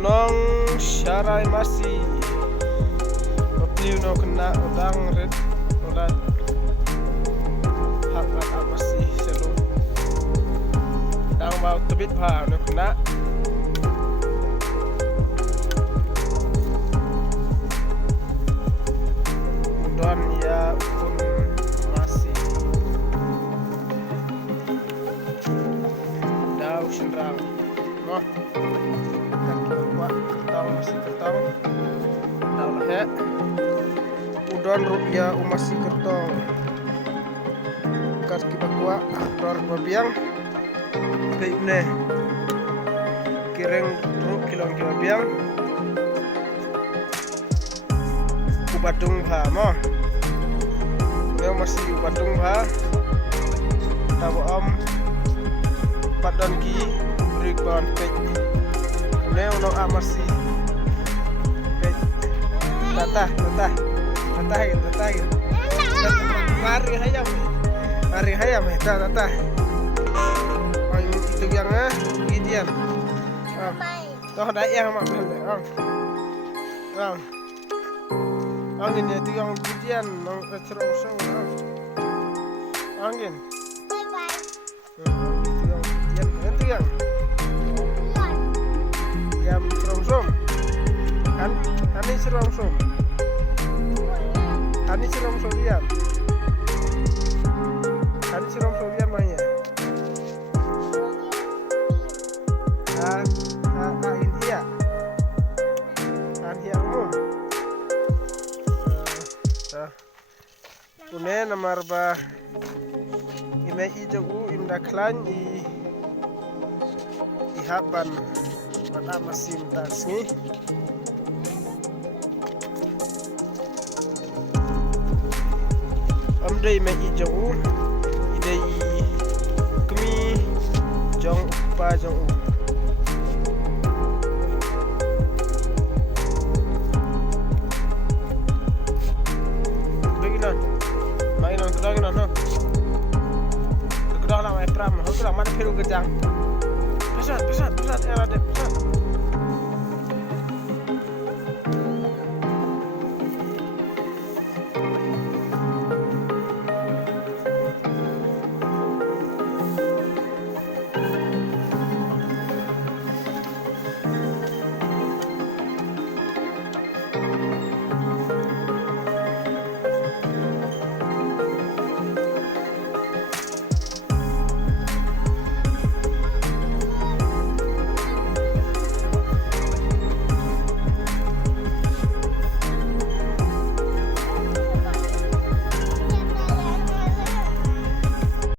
Nong syarai masih Pepiliu kena udang red ulat haplat masih selu dang bau tebit pha no kena udon ya ukun masih dau senrang noh masih kertong tau lah udon rupiah masih kertong kas kibakwa dor babiang kay une kireng ru kilong babiang ubadung bha mo yo masih ubadung bha tabo om padon ki rikon pek ne ono masih Tatah mari hayam tatah ang itu yang gidian toh dai yang mak ang ini itu yang gidian nang cerosong angin itu yang cerosong kan ini cerosong Ani siram sodian banyak. India. India umum. Une nomor ba ime ijogu imda klan ihaban pada masim tasni. Amdai me ijogu idai kemi jong pa jong mainan kedangan no kedangan mai pram ho kedangan mana peru gedang pesat era de pesat